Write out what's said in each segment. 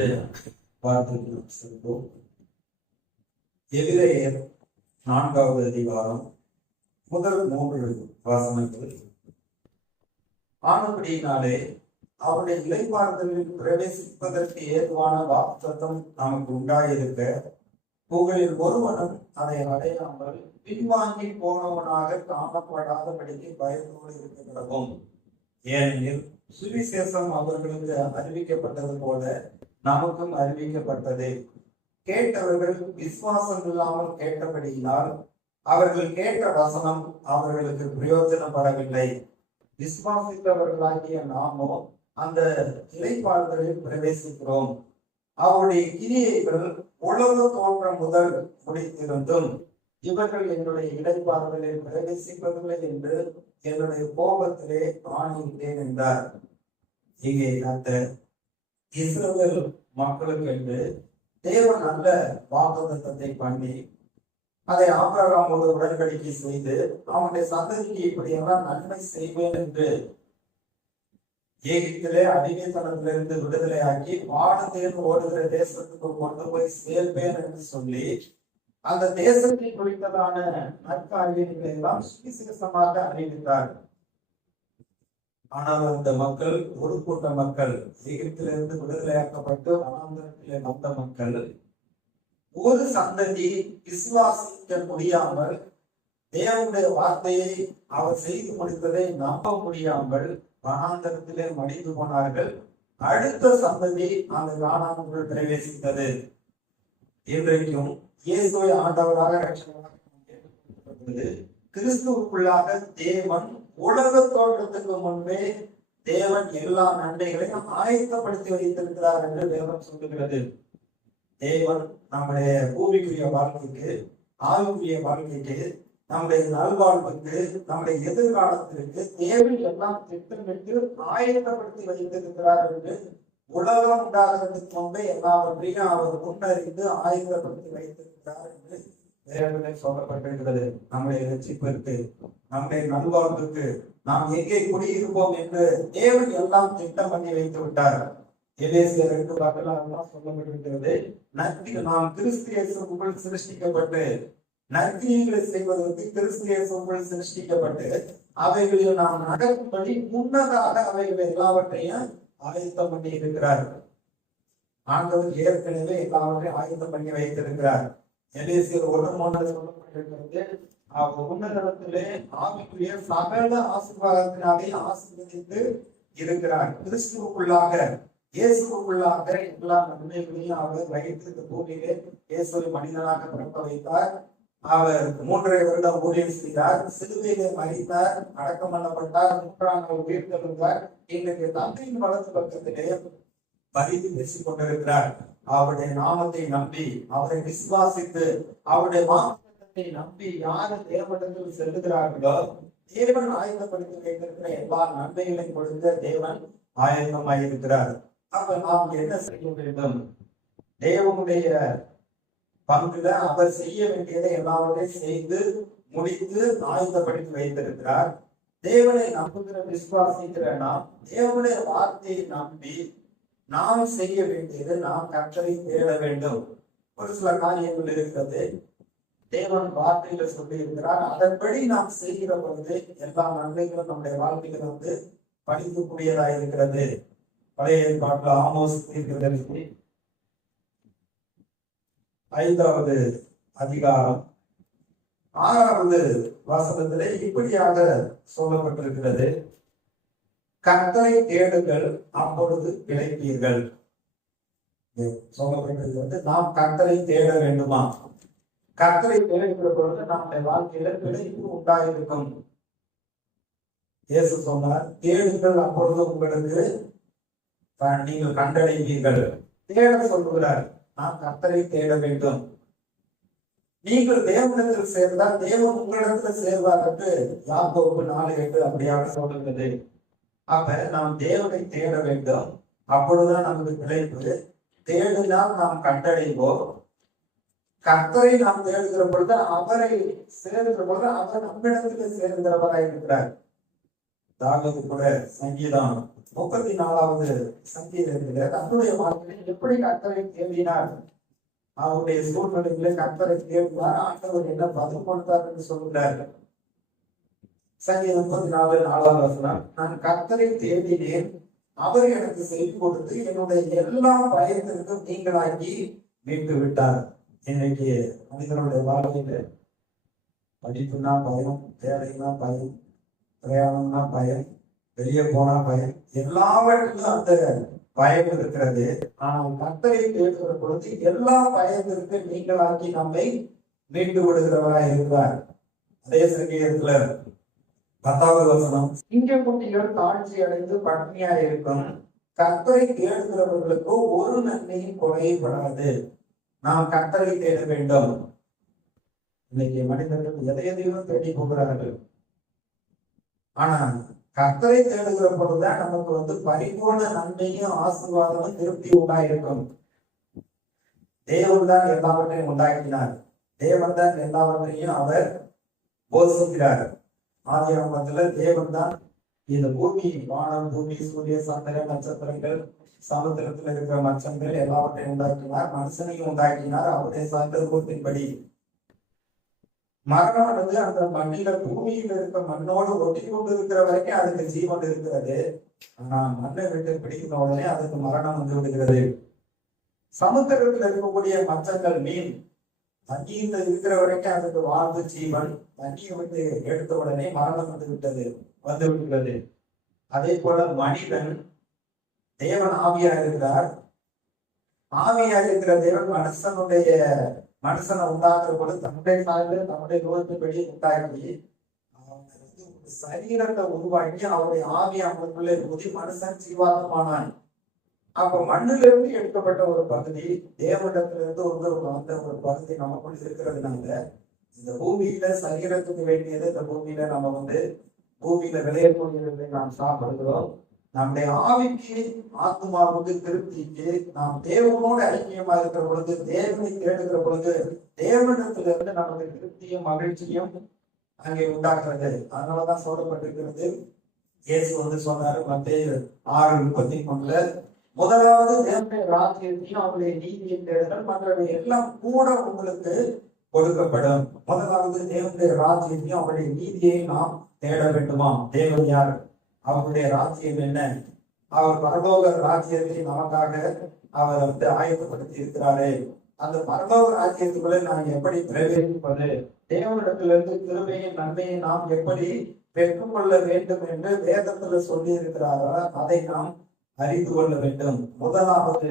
இன்றைய வார்த்தைக்கு செல்வோம். எபிரேயர் 4வது அதிகாரம் முதல் 3 வசனங்கள். ஆனபடியினாலே அவருடைய இளைப்பாறுதலில் பிரவேசிப்பதற்கு ஏதுவான வாக்குத்தத்தம் நமக்கு உண்டாயிருக்க, உங்களில் ஒருவனும் அதை அடையாமல் பின்வாங்கி போனவனாக காணப்படாதபடிக்கு பயத்தோடு இருக்கிறோம். ஏனெனில் சுவிசேஷம் அவர்களுக்கு அறிவிக்கப்பட்டது போல நமக்கும் அறிவிக்கப்பட்டது. கேட்டவர்கள் விசுவாசம் இல்லாமல் கேட்டபடியினால் அவர்கள் கேட்ட வசனம் அவர்களுக்கு பிரயோஜனப்படவில்லை. விசுவாசித்தவர்களாகிய நாமோ அந்த இளைப்பாறுதலில் பிரவேசிக்கிறோம். அவருடைய கிரியைகள் உலக தோற்றம் முதல் முடித்திருந்தும் இவர்கள் என்னுடைய இளைப்பாறுதலில் பிரவேசிப்பதில்லை என்று என்னுடைய கோபத்திலே ஆணையிட்டேன் என்றார். இங்கே அந்த இஸ்ரவேல் மக்களுக்கு என்று தேவன் நல்ல வாக்குத்தத்தத்தை பண்ணி அதை ஆபிரகாமோடு உடன்படிக்கை செய்து அவனுடைய சந்ததிக்கு இப்படியெல்லாம் நன்மை செய்வேன் என்று எகிப்திலே அடிமைத்தனத்திலிருந்து விடுதலை ஆக்கி வானத்தேர்ந்து ஓடுகிற தேசத்துக்கு கொண்டு போய் சேர்ப்பேன் என்று சொல்லி அந்த தேசத்தை குறித்ததான நற்காரியங்களை எல்லாம் சுவிசேஷமாக அறிவித்தார். ஆனால் அந்த மக்கள், ஒரு கூட்ட மக்கள், எகிப்திலிருந்து விடுதலையாக்கப்பட்டு வனாந்தரத்திலே வந்த மக்கள், ஒரு சந்ததி விசுவாசிக்க முடியாமல் தேவனுடைய வார்த்தையை அவர் செய்து முடித்ததை நம்ப முடியாமல் வனாந்தரத்திலே மடிந்து போனார்கள். அடுத்த சந்ததி அந்த கானானுக்குள் பிரவேசித்தது. இன்றைக்கும் இயேசுவை ஆண்டவராக கிறிஸ்துவுக்குள்ளாக தேவன் உலக தோற்றத்துக்கு முன்பே தேவன் எல்லா நன்மைகளையும் ஆயத்தப்படுத்தி வைத்திருக்கிறார் என்று தேவன் சொல்லுகிறது. தேவன் நம்முடைய பூமிக்குரிய வாழ்க்கைக்கு, ஆவிக்குரிய வாழ்க்கைக்கு, நம்முடைய நல்வாழ்வுக்கு, நம்முடைய எதிர்காலத்திற்கு தேவன் எல்லாம் திட்டமிட்டு ஆயத்தப்படுத்தி வைத்திருக்கிறார் என்று உலகம் உண்டாகிறதுக்கு முன்பே எல்லாவற்றையும் அவர் முன்னறிந்து ஆயத்தப்படுத்தி வைத்திருக்கிறார் என்று வேதனை சொல்லப்பட்டிருக்கிறது. நம்முடைய ரட்சிப்பிற்கு, நம்முடைய நல்வாழ்வுக்கு, நாம் எங்கே குடியிருப்போம் என்று தேவன் எல்லாம் திட்டம் பண்ணி வைத்து விட்டார். எபேசியர் 2:10 சொல்லப்பட்டிருக்கிறது. நாம் கிறிஸ்து இயேசுவுக்குள் சிருஷ்டிக்கப்பட்டு நற்கிரியைகளை செய்வதற்கு கிறிஸ்து இயேசுவுக்குள் சிருஷ்டிக்கப்பட்டு அவைகளில் நாம் நடக்கும்படி முன்னதாக அவைகள் எல்லாவற்றையும் ஆயத்தம் பண்ணி இருக்கிறார். ஆண்டவர் ஏற்கனவே எல்லாவற்றையும் ஆயத்தம் பண்ணி வைத்திருக்கிறார். எபேசியர் 1:3 சொல்லப்பட்டிருக்கிறது. உன்னதத்திலே ஆவிக்குரிய சகல ஆசீர்வாதத்தினாலே ஆசீர்வதித்து இருக்கிறார். கிறிஸ்துவுக்குள்ளாக, இயேசுவுக்குள்ளாக எல்லா நன்மைகளையும் அவர் வைத்து இந்த பூமியிலே இயேசுவை மனிதனாக பிறக்க வைத்தார். அவர் 3.5 வருடம் ஊழியம் செய்தார். சிலுவையிலே மரித்தார், அடக்கம் பண்ணப்பட்டார், 3ஆம் நாள் உயிர்த்தெழுந்தார். இன்றைக்கு தந்தையின் வலது பக்கத்திலே பரிந்து பேசிக் கொண்டிருக்கிறார். அவருடைய நாமத்தை நம்பி, அவரை விசுவாசித்து, அவருடைய மாற்றத்தை நம்பி யாரு தேவனிடத்தில் செல்லுகிறார்களோ தேவன் ஆயத்தப்படுத்தி வைத்திருக்கிற எல்லா நன்மைகளையும் கொடுத்த தேவன் ஆயத்தமாயிருக்கிறார். அப்ப நாம் என்ன செய்ய வேண்டும்? தேவனுடைய பங்குல அவர் செய்ய வேண்டியதை எல்லாவற்றையும் செய்து முடித்து ஆயத்தப்படுத்தி வைத்திருக்கிறார். தேவனை நம்புகிற விசுவாசிக்கிற நாம் தேவனுடைய வார்த்தையை நம்பி நாம் செய்ய வேண்டியது நாம் கர்த்தரை தேட வேண்டும். ஒரு சில காரியங்கள் இருக்கிறது, தேவன் வார்த்தையில சொல்லி இருக்கிறார். அதன்படி நாம் செய்கிற பொழுது எல்லா நன்மைகளும் நம்முடைய வாழ்க்கையில படிக்கக்கூடியதா இருக்கிறது. பழைய ஏற்பாட்டுல ஆமோஸ் தீர்க்கதரிசி 5வது அதிகாரம் 6வது வசனத்திலே இப்படியாக சொல்லப்பட்டிருக்கிறது. கர்த்தரை தேடுங்கள், அப்பொழுது பிழைப்பீர்கள். சொல்லப்பட்டிருக்கிறது. நாம் கர்த்தரை தேட வேண்டுமா? கர்த்தரை தேடுகிற பொழுது நம்முடைய வாழ்க்கையில பிழைப்பு உண்டாயிருக்கும். இயேசு சொன்னார், தேடுங்கள், அப்பொழுது உங்களுக்கு நீங்கள் கண்டடைவீர்கள். தேட சொல்லுகிறார். நாம் கர்த்தரை தேட வேண்டும். நீங்கள் தேவனிடத்தில் சேர்ந்தால் தேவன் உங்களிடத்தில் சேர்வார் என்று யாக்கோபு 4:8 அப்படியாக சொல்லுகிறது. அப்ப நாம் தேவனை தேட வேண்டும். அப்பொழுதுதான் நமக்கு பிழைப்பு. தேடினால் நாம் கண்டடைவோம். கர்த்தரை நாம் தேடுகிற பொழுது, அவரை சேருகிற பொழுது அவர் நம்மிடத்தில் சேருகிறவராய் இருக்கிறார். தாவீது கூட சங்கீதம் 34வது சங்கீதத்திலே தன்னுடைய வாழ்க்கையில் எப்படி கர்த்தரை தேடினார், அவருடைய சூழ்நிலைகளை கர்த்தரை தேடினார், ஆண்டவர் என்ன பதில் கொடுத்தார் என்று சொல்கிறார். சங்கீதம் 34:4 நான் கர்த்தரை தேடினேன், அவர் எனக்கு செய்து கொடுத்து என்னுடைய எல்லா பயத்திற்கும் நீங்களாக்கி மீட்டு விட்டார். இன்னைக்கு மனிதனுடைய வாழ்க்கையில படிப்புனா பயம், வேலைனா பயம், பிரயாணம்னா பயம், வெளியே போனா பயம், எல்லாவற்றிலும் அந்த பயம் இருக்கிறது. ஆனால் கர்த்தரை தேடுகிற பொழுது எல்லா பயத்திற்கு நீங்களாக்கி நம்மை மீண்டு விடுகிறவராய் இருக்கிறார். அதே சங்கீதத்துல 10வது வசனம், சிங்கக்குட்டிகள் தாழ்ச்சி அடைந்து பட்னியா இருக்கும், கர்த்தரை தேடுகிறவர்களுக்கு ஒரு நன்மையும் குறைபடாது. நாம் கர்த்தரை தேட வேண்டும். இன்னைக்கு மனிதர்கள் எதையும் தேடி போகிறார்கள். ஆனா கர்த்தரை தேடுகிற பொழுதுதான் நமக்கு பரிபூர்ண நன்மையும் ஆசீர்வாதமும் திருப்தி உண்டாயிருக்கும். தேவன் தான் எல்லாவற்றையும் உண்டாக்கினார். தேவன் தான் எல்லாவற்றையும் அவர் போஷிக்கிறார். ஆதியாகமத்துல தேவன் தான் இந்த பூமி, வானம், பூமி, சூரிய, சந்திரன், நட்சத்திரங்கள், சமுத்திரத்தில் இருக்கிற மச்சங்கள் எல்லாவற்றையும் உண்டாக்கினார். மனுஷனையும் உண்டாக்கினார் அவருடைய சந்தர்ப்பத்தின்படி. மரமானது அந்த மண்ணில, பூமியில இருக்க மண்ணோடு ஒட்டி கொண்டு இருக்கிற வரைக்கும் அதுக்கு ஜீவன் இருக்கிறது. ஆனா மண்ணை விட்டு பிடிக்கிற உடனே அதுக்கு மரணம் வந்து விடுகிறது. சமுத்திரத்தில் இருக்கக்கூடிய மச்சங்கள், மீன், தண்ணியில் இருக்கிற வரைக்கும் அதுக்கு வாழ்வு, ஜீவன். தண்ணியை விட்டு எடுத்த உடனே மரணம் வந்து விடுகிறது. அதே போல மனிதன், தேவன் ஆவியா இருக்கிறார். ஆவியா இருக்கிற தேவன் மனுஷனை உண்டாக்குற பொழுது தன்னுடைய சார்ந்து தன்னுடைய ரூபத்தின்படி உண்டாக்கி சரீரத்தை உருவாக்கி அவருடைய ஆவியா அவனுக்குள்ளே ஊதி மனுஷன் ஜீவாத்மானான். அப்ப மண்ணிலிருந்து எடுக்கப்பட்ட ஒரு பகுதி, தேவனிடத்திலிருந்து வந்த ஒரு பகுதி நமக்குள் இருக்கிறதுனால இந்த பூமியில சரீரத்துக்கு வேண்டியது, இந்த பூமியில நம்ம பூமியில விளையக்கூடியதை நாம் சாப்பிடுகிறோம். நம்முடைய ஆவிக்கு, ஆத்மாவுக்கு திருப்திக்கு நாம் தேவனோடு ஐக்கியமா இருக்கிற பொழுது, தேவனை தேடுகிற பொழுது தேவனிடத்திலிருந்து நமக்கு திருப்தியும் மகிழ்ச்சியும் அங்கே உண்டாக்குறது. அதனாலதான் சொல்லப்பட்டிருக்கிறது. இயேசு சொன்னாரு மத்தேயு 6:33, முதலாவது தேவனுடைய ராஜ்யத்தையும் அவருடைய நீதியை தேடுதல், மற்றவை எல்லாம் கூட உங்களுக்கு கொடுக்கப்படும். முதலாவது தேவனுடைய ராஜ்யத்தையும் அவருடைய நீதியை நாம் தேட வேண்டுமா? தேவன் யார்? அவருடைய ராஜ்யம் என்ன? அவர் பரலோக ராஜ்யத்தை நமக்காக அவர் ஆயத்தப்படுத்தி இருக்கிறாரே. அந்த பரலோக ராஜ்யத்துக்குள்ள நாம் எப்படி பிரவேசிப்பது, தேவனிடத்திலிருந்து கிருபையின் நன்மையை நாம் எப்படி பெற்றுக்கொள்ள வேண்டும் என்று வேதத்துல சொல்லி இருக்கிறாரோ அதை நாம் அறிந்து கொள்ள வேண்டும். முதலாவது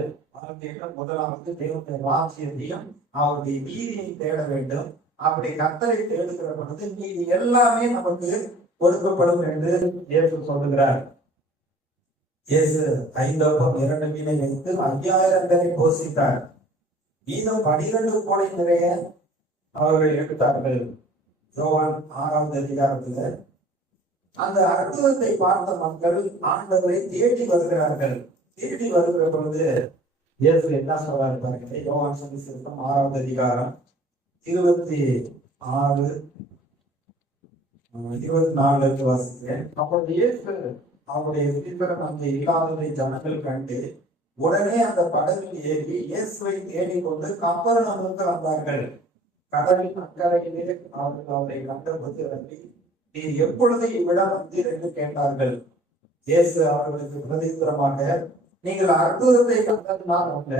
தேவனுடைய ராஜ்யத்தையும் அவருடைய நீதியை தேட வேண்டும். அப்படி கர்த்தரை தேடுகிற பொழுது நீதி எல்லாமே நமக்கு கொடுக்கப்படும் என்று இயேசு சொல்லுகிறார். இயேசு 5 அப்பம் 2 மீனை வைத்து 5000 பேரை போஷித்தார். மீதம் 12 கோடை நிறைய அவர்கள் எடுத்தார்கள். யோவான் 6வது அதிகாரத்துல அந்த அற்புதத்தை பார்த்த மக்கள் ஆண்டவரை தேடி வருகிறார்கள். தேடி வருகிற பொழுது இயேசு என்ன சொல்றாரு பாருங்க. யோவான் சுவிசேஷம் 6வது அதிகாரம் 26-24 வாசிக்கிறேன். அப்பொழுது இயேசு அவருடைய சீடர்கள் அங்கே இல்லாததை ஜனங்கள் கண்டு உடனே அந்த படகில் ஏறி இயேசுவை தேடிக்கொண்டு கப்பர்நகூமுக்கு வந்தார்கள். கடலின் அக்கறையிலே அவர்கள் அவரை கண்டபோது இறங்கி, நீர் எப்பொழுது இவ்விடம் வந்தீர் என்று கேட்டார்கள். இயேசு அவர்களுக்கு பிரதித்திரமாக, நீங்கள் அற்புதத்தை கண்டதினால் அல்ல,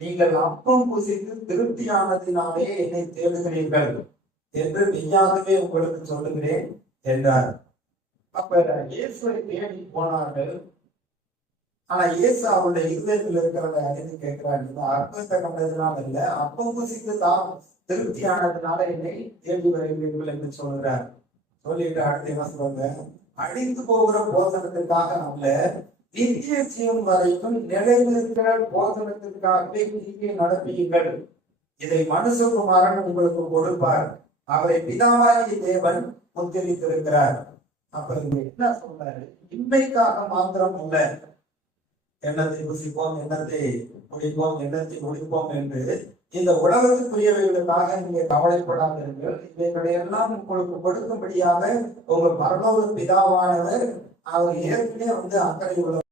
நீங்கள் அப்பம் புசித்து திருப்தியானதினாலே என்னை தேடுகிறீர்கள் என்று மெய்யாகவே உங்களுக்கு சொல்லுகிறேன் என்றார். அப்ப இயேசுவை தேடி போனார்கள். ஆனா இயேசு அவருடைய இருதயத்தில் இருக்கிறத அறிந்து கேட்கிறார். அற்புதத்தை கண்டதினால் அல்ல, அப்பம் புசித்து தான் திருப்தியானதுனால என்னை தேடி வருகிறீர்கள் என்று சொல்கிறார். சொல்லிட்டு அடுத்த என்ன சொல்றாங்க, அழிந்து போகிற போசனத்திற்காக அல்ல, நித்திய ஜீவன் வரைக்கும் நிலைநிற்கிற போசனத்திற்காகவே நீங்க நடப்பீர்கள். இதை மனுஷகுமாரன் உங்களுக்கு கொடுப்பார். அவரை பிதாவாகிய தேவன் முத்திரித்திருக்கிறார். அப்ப இங்க என்ன சொல்றாரு, இன்மைக்காக மாத்திரம் அல்ல, எண்ணத்தை புசிப்போம், எண்ணத்தை முடிப்போம், எண்ணத்தை முடிப்போம் என்று இந்த உலகத்துக்குரியவைகளுக்காக நீங்க கவலைப்படாதீர்கள். இவைகளை எல்லாம் உங்களுக்கு கொடுக்கும்படியாக உங்க பரலோக பிதாவானவர் அவர் ஏற்கனவே அக்கறை உள்ள